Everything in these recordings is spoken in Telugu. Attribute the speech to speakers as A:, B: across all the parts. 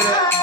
A: Yeah.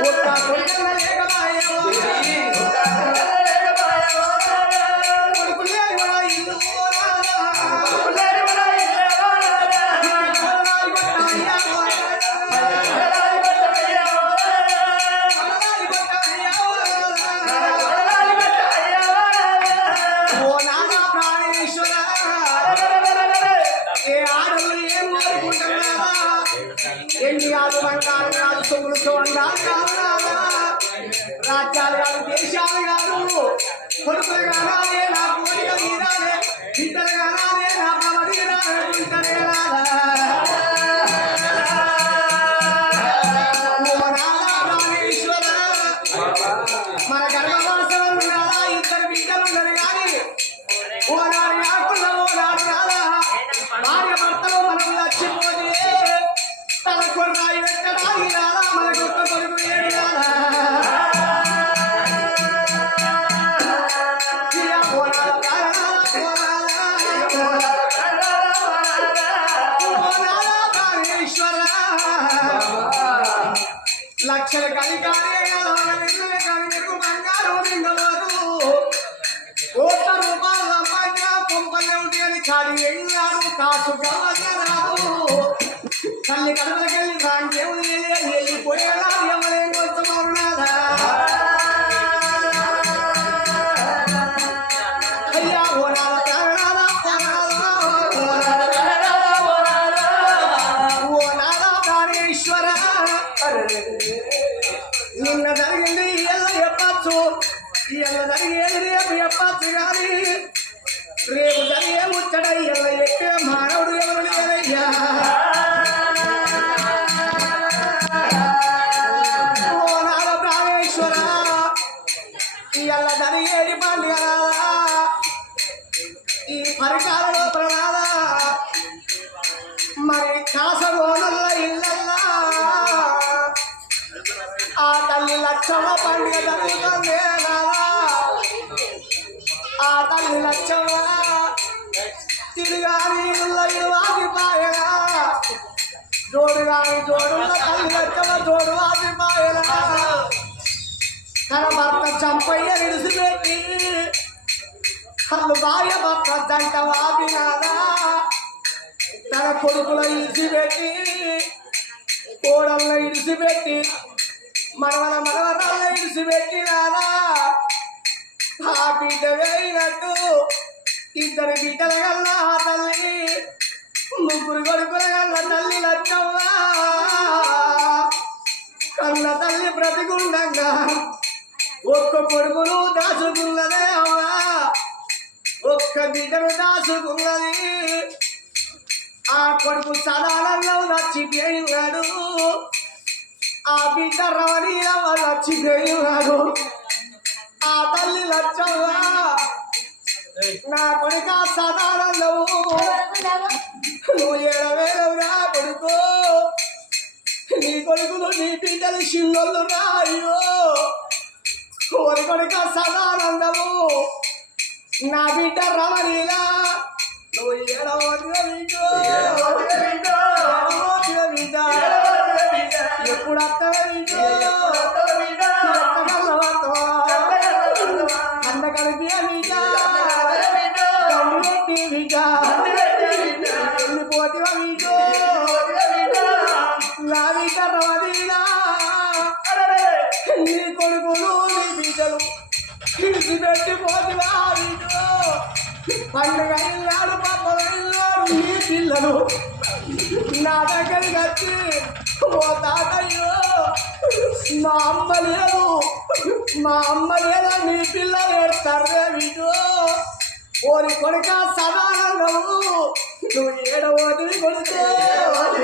A: ఉత్త కొలికమ్మ లేకదాయవా ఆ తల్లి లక్షమ్మ పండుగ జరుగుతుంది ఆ తల్లి లక్షమ్మ తిరుగాని వాగిపాయగా జోడుగాని జోడున్న తల్లి లక్షమ్మ జోడు వాగిపాయగా తన భర్త చంపయ్య విడిసిపెట్టి తను భార్య భర్త జంట వాపినాదా తన కొడుకుల ఇడిసిపెట్టి కోడళ్ళ ఇడిసిపెట్టి మనవల మనవరాల ఇడిసిపెట్టినారా ఆ బిడ్డ వేయినట్టు ఇద్దరు బిడ్డల కల్లా తల్లి ముగ్గురు కొడుకుల కల్ల తల్లి లచ్చవ్వ? కళ్ళ తల్లి బ్రతికుండంగా ఒక్క కొడుకును దాచుకున్నదే అవ్వా? ఒక్క బిడ్డను దాచుకున్నది. ఆ కొడుకు సదానంలో నచ్చిపోయినాడు ఆ బిడ్డ రవణీయ లచ్చి దేవుడు ఆ తల్లి లచ్చవ్వ. నా కొడుక సదానందవు నువ్వు ఏడవేలవురా కొడుకు. నీ కొడుకులు నీ బిడ్డలు షిల్లొల్లు రాయో ఒక కొడుక సదానందము. నా బిడ్డ రవణీలా. నువ్వు ఏడవ బిడ్డ. బిడ్డ. ఎప్పుడు అత్తగా అమ్మ లేదు. మా అమ్మ లేదా నీ పిల్లలు ఏడతారే వీడు. ఓరి కొడుక సదానందము నువ్వు ఏడవోది కొడుకే.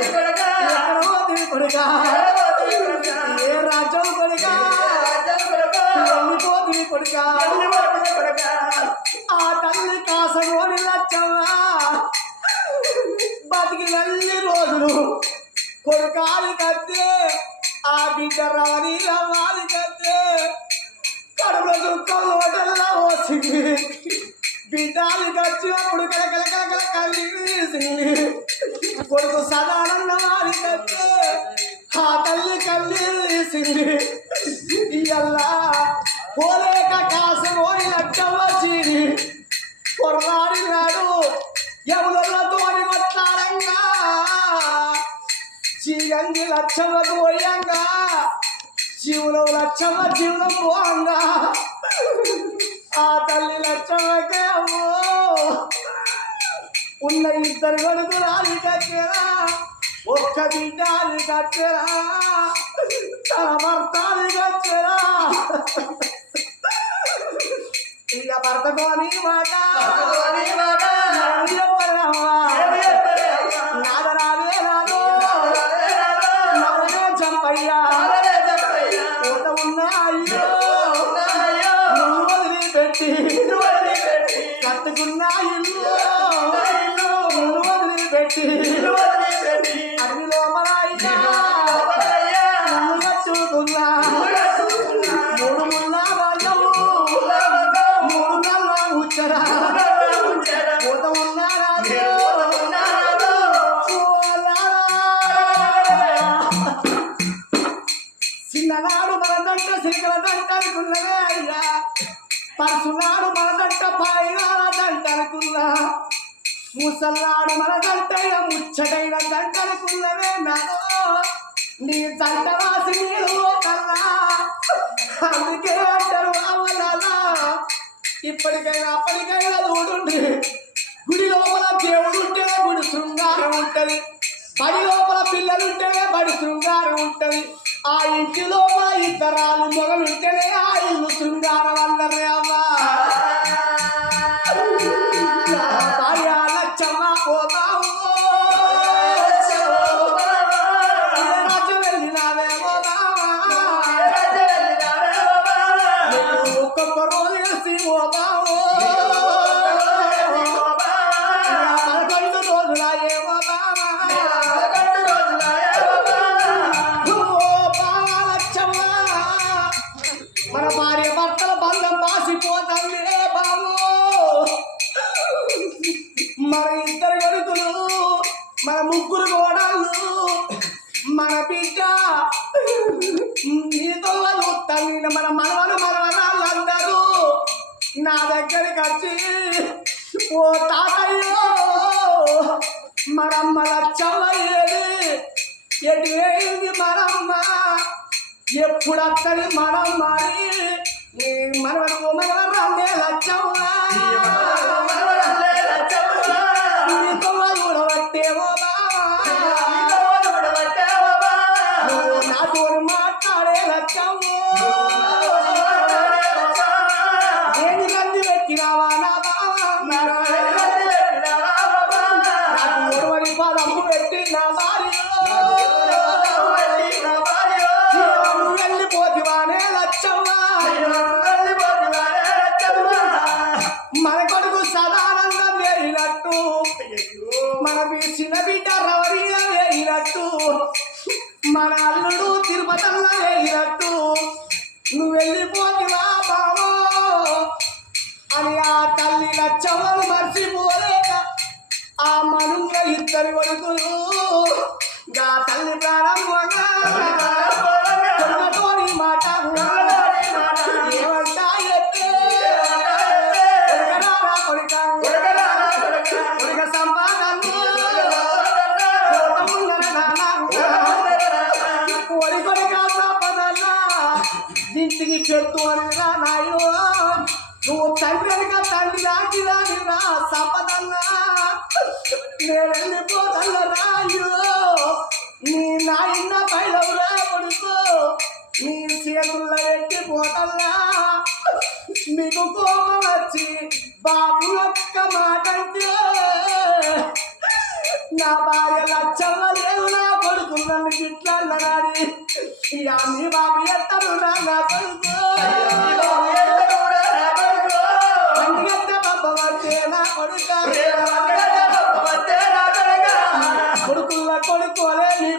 A: ఎక్కడవోది కొడుక. ఏ రాజ్యం కొడుక. వెళ్ళిపోతుంది కొడుక. ఆ తల్లి కాసగోని లచ్చమ్మా బతికి వెళ్ళి రోజులు కొడుకాలి కత్తే ఆ బిడ్డ రాని రవ్వాలి కత్తే కడుపులో దుఃఖం ఓటల్లా వచ్చింది బిడ్డాలు వచ్చినప్పుడు కలకల కలకల కలిసింది కొడుకు సదానంద వారి కత్తే ఆ తల్లి కల్లి తీసింది ఇయ్యల్లా పోలేక కాసగోని లచ్చమ్మ వచ్చింది. పొర్రాడినాడు ఎవరితో కొట్లాడంగా జీవంగి లక్షలకు పోయంగా జీవులం లక్షమ జీవనం పోంగా ఆ తల్లి లక్షమకే అమ్మో. ఉన్న ఇద్దరు కొడుకులు అది కట్టేరా ఒక్క బిడ్డ అది కట్టేరా తన భర్త అది కట్టేరా ఇక భర్తతో నీ మాట చెప్పరావా నాదరాలే చంపయ్యా పూత ఉన్న అయ్యో. నువ్వు వదిలిపెట్టి. కట్టుకున్న ఇల్లు. చల్లాడు మన ఇక ముచ్చటైన దంట కుల్లవే నాదో. నీ దంట రాసి నీరు కన్నా అందుకే అంటారు అవలాలా ఇప్పటికైనా అప్పటికైనా చూడుండి గుడి లోపల దేవుడు ఉంటేనే గుడి శృంగారం ఉంటుంది. బడి లోపల పిల్లలు ఉంటేనే బడి శృంగారం ఉంటుంది. ఆ ఇంటి లోపల ఇద్దరాలు మొగలుంటేనే ఆ ఇల్లు శృంగారం నా దగ్గరికి వచ్చి ఓ తాతయ్యో మనమ్మ లచ్చమ్మ ఎటు వేయింది మరమ్మ? ఎప్పుడు అత్తని మనమ్మ అని నీ మనవడు మనవరాలే లచ్చమ్మ. నువ్వు తండ్రి అనగా తండ్రి దాటి దానిరా సంపదన్నా నేను వెళ్ళిపోదల్లరా నీ నాయన బయలురా కొడుకు. నీ చేతుల్లో ఎట్టి పోతల్లా. మీకు కోపం వచ్చి బాబు ఒక్క మాట అంటే నా భార్య లచ్చమ్మ లేదు నా కొడుకు నన్ను గిట్లా అన్నదాని మీ బాబు ఎత్తరు నా కొడుకు. కొడుకుల కొడుకోలే నీ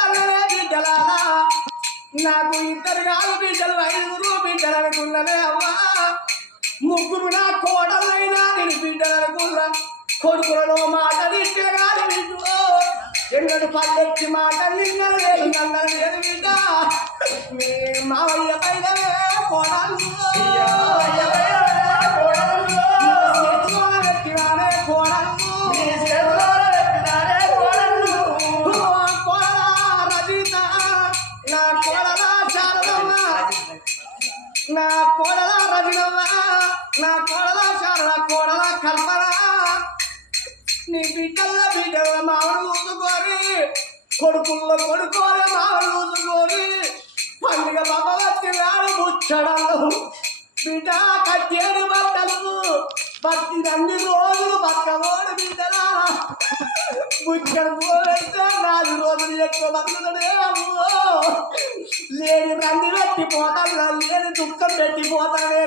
A: వెళ్ళిపోతానే బిడ్డలాలా నాకు ఇద్దరు కాదు బిడ్డలు ఐదుగురు బిడ్డలు అనుకున్నదే అమ్మా ముగ్గురు నా కోడలైనా నేను బిడ్డలు అనుకున్నా కొడుకులలో మాట నిట్టే కాదు బిడ్డు ఎన్నడు పల్లెచ్చి మాట నిన్న లేదు నన్న లేదు బిడ్డ. మీ మావయ్య పైన కోడలు కోడల నా కోడల శారద కోడల కల్పన. నీ బిడ్డల బిడ్డల మామను చూసుకొని కొడుకుల్లో కొడుకోలే మామను చూసుకొని పండుగ బాబా వచ్చి వేడు ముచ్చడాలు. బిడ్డ కట్టేడు బట్టలు. బట్టి అన్ని రోజులు బక్కమోడు బిడ్డలా. ముచ్చడు పోలైతే నాలుగు రోజులు ఎక్కువ బతుకుతాడే అమ్మో. లేని రంది పెట్టి పోతాను లేని దుఃఖం పెట్టి పోతానే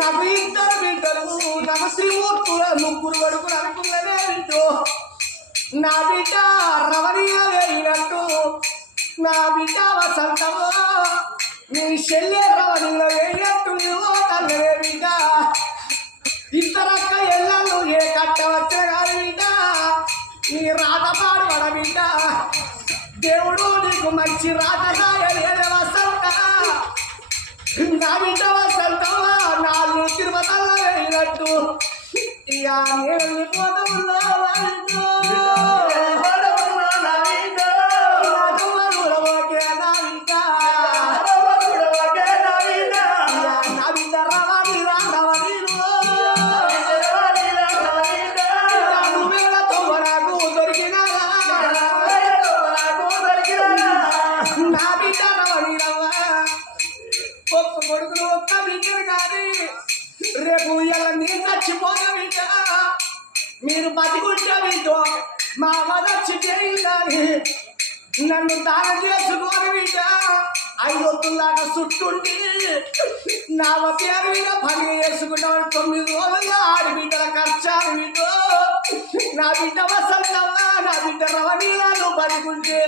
A: నాకు ఇద్దరు బిడ్డలు నాకు శ్రీమూర్తుల ముగ్గురు కొడుకులు అనుకున్నదే బిడ్డు నా బిడ్డ రమణీయ వేయినట్టు నా బిడ్డ వసంతము. నీ శల్య రమణీయ నీకు మంచి రాత నా బిడ్డ వసంతమా నాలుగు తిరుమల వేయినట్టు ఇక నేను ఉన్నా అంటే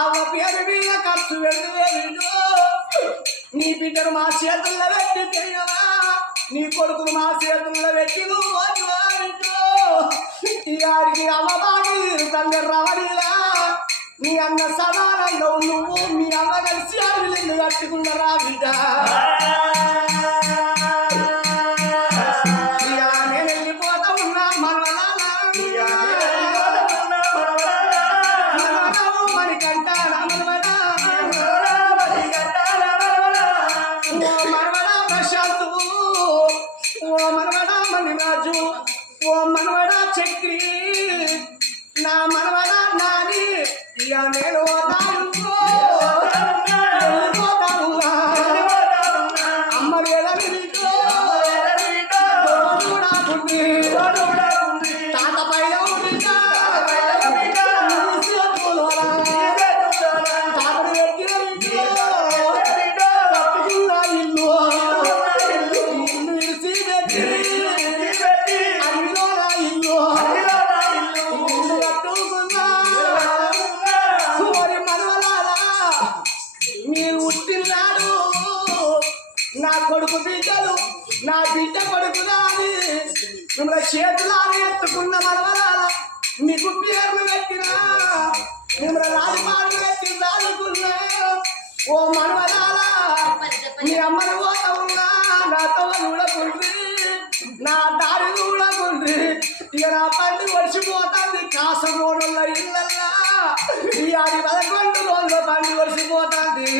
A: అవ్వ పేరు మీద ఖర్చు పెడితే నీ బిడ్డను మా చేతుల్లో పెట్టి తిరిగవా? నీ కొడుకును మా చేతుల్లో పెట్టి నువ్వు వదివా ఈ ఆడికి తండ్రి రవణీలా. నీ అన్న సమానంలో నువ్వు మీ అమ్మ కలిసి అడవిల్లు కట్టుకున్నారా బిడ్డ? ఓ మనవరాల మీ అమ్మని పోత ఉన్నా నాతో చూడకుండ్రి నా దారి చూడకుండ్రి ఇక నా పండి వడిసిపోతుంది కాసగోడల ఇళ్ళల్లా. ఈ ఆడి పదకొండు రోజుల పండి వడిసిపోతుంది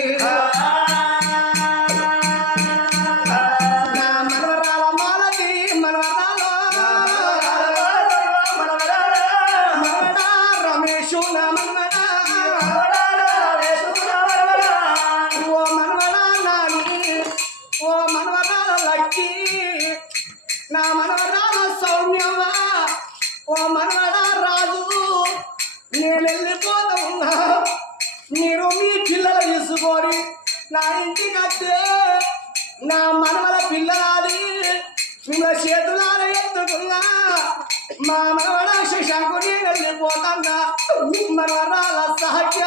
A: నా ఇంటికి వస్తే నా మనవల పిల్లలాది మిమ్మల్ని చేతులార ఎత్తుకున్నా. మా మనవడ శశాంకుని వెళ్ళిపోతున్నా మనవరాల సహజ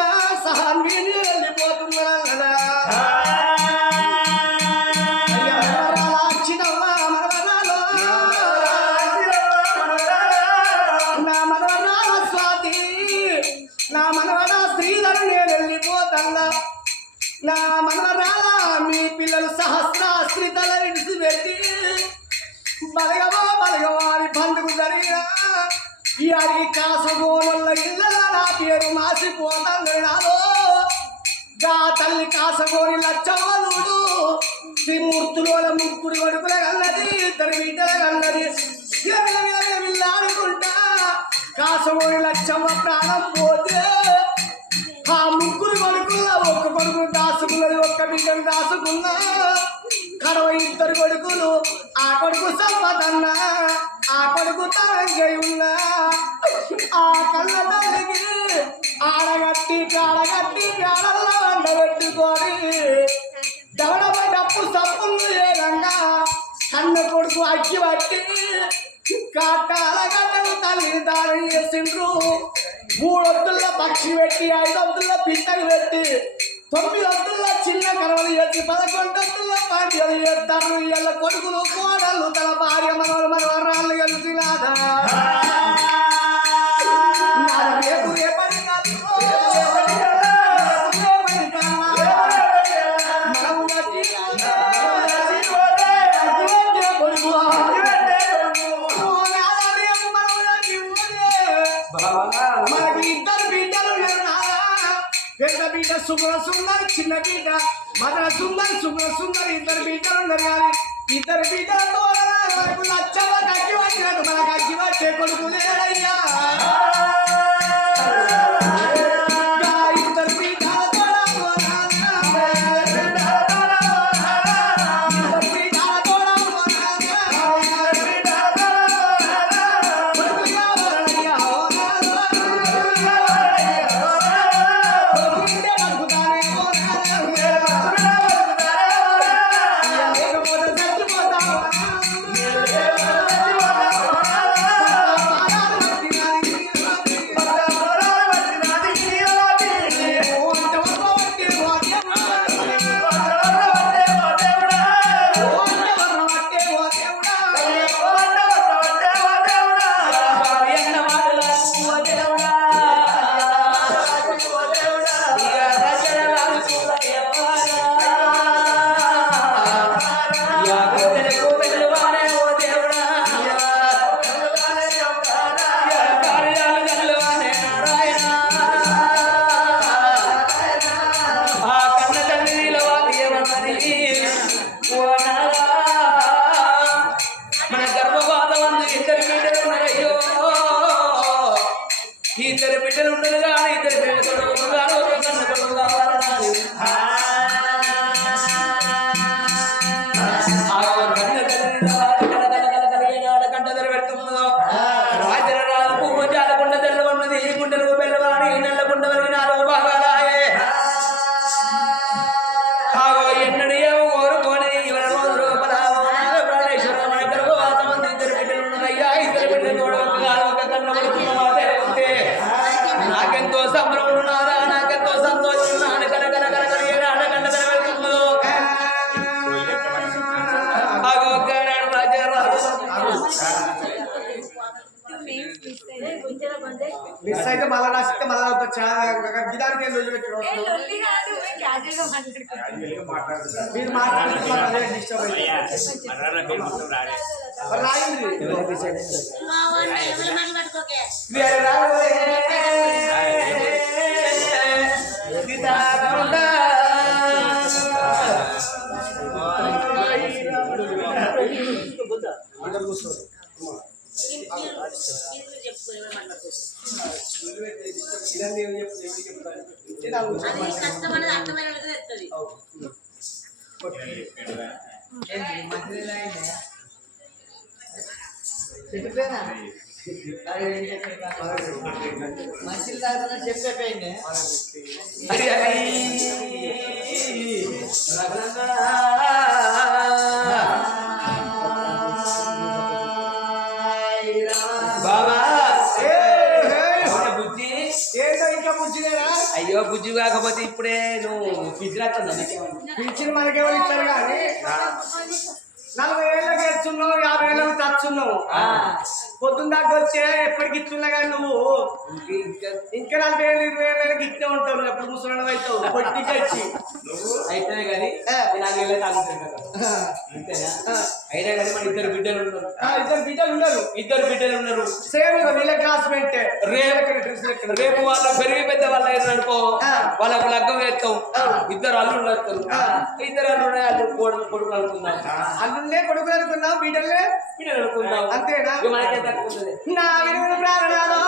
A: సహాన్విని తల్లి కాసగోని లచ్చవ్వలుడు త్రిమూర్తుల ముగ్గురు కొడుకుల కన్నది ఇద్దరు బిడ్డల కన్నది. విల్లాడుకుంటా కాసగోని లచ్చమ్మ ప్రాణం పోతే ఆ ముగ్గురు కొడుకుల ఒక్క కొడుకు దాసుకున్నది ఒక్క బిడ్డను దాసుకున్నా కడవ ఇద్దరు కొడుకులు. ఆ కొడుకు సంపదన్న ఆ కొడుకు తరంగై ఉన్నా. ఆ కళ్ళ తల్లికి ఆడగట్టి ఆడగట్టి ఆడల్లో వండబెట్టుకొని డప్పు సప్పులు ఏదంగా కన్న కొడుకు అక్కి పట్టి కాటాల గడ్డలు తల్లి దానం చేసిండ్రు. మూడొద్దుల్లో పక్షి పెట్టి ఐదొద్దుల్లో పిట్టకు పెట్టి తొమ్మిది వద్దుల్లో చిన్న కరవలు చేసి పదకొండు వద్దుల్లో పాండ్యలు చేస్తారు. వీళ్ళ కొడుకులు కోడలు తన భార్య మనవలు మనవరాళ్ళు కలిసినాదా శుభ్ర సుందరి చిన్న బిడ్డ. మదన సుందరి శుభ్ర సుందరి ఇద్దరు బిడ్డలు ఉన్నారు కానీ ఇద్దరు బిడ్డలతో మనకు నచ్చవ కక్కి వచ్చినట్టు మనకు అగ్గి వచ్చే కొడుకు లేడయ్యా. మీరు మాట్లాడుతున్నారు అందరు కూర్చోరు ఇదంతా
B: బుజ్జి
A: ఏంటో ఇంకా బుజ్జిదేనా
B: అయ్యో బుజ్జి కాకపోతే ఇప్పుడే నువ్వు పిచ్చిరాస్తుందా
A: పింఛన్ మనకేమో ఇచ్చారు కానీ నలభై ఏళ్ళకి ఎత్తున్నావు యాభై ఏళ్ళకి తచ్చున్నావు పొద్దున్న దాకా వచ్చే ఎప్పటికి ఇస్తున్నా కానీ నువ్వు ఇంకా నలభై ఏళ్ళు ఇరవై ఏళ్ళకి ఇట్టే ఉంటావు. ఎప్పుడు ముసలి అవుతావు. పొట్టికి వచ్చి.
B: అయితే కానీ తాగుతాను కదా. అంతేనా? అయినా కానీ మన ఇద్దరు బిడ్డలు ఉన్నారు
A: ఆ, ఇద్దరు బిడ్డలు ఉన్నారు
B: ఇద్దరు బిడ్డలు ఉన్నారు
A: సేమ్ వీళ్ళ క్లాస్మేట్
B: రేపు రేపు వాళ్ళ పెరిగి పెద్ద వాళ్ళ అనుకో
A: ఆ.
B: వాళ్ళకు లగ్గం వేస్తాం. ఇద్దరు అల్లుళ్ళు వస్తారు. ఇద్దరు అల్లుడు అల్లుడు కొడుకు అనుకుందాం.
A: అందులోనే కొడుకులు అనుకున్నావు బిడ్డలే.
B: బిడ్డలు తట్టుకుంటావు.
A: అంతేనా?
B: మనకే తట్టుకుంటుంది.
A: నా ప్రాణాలు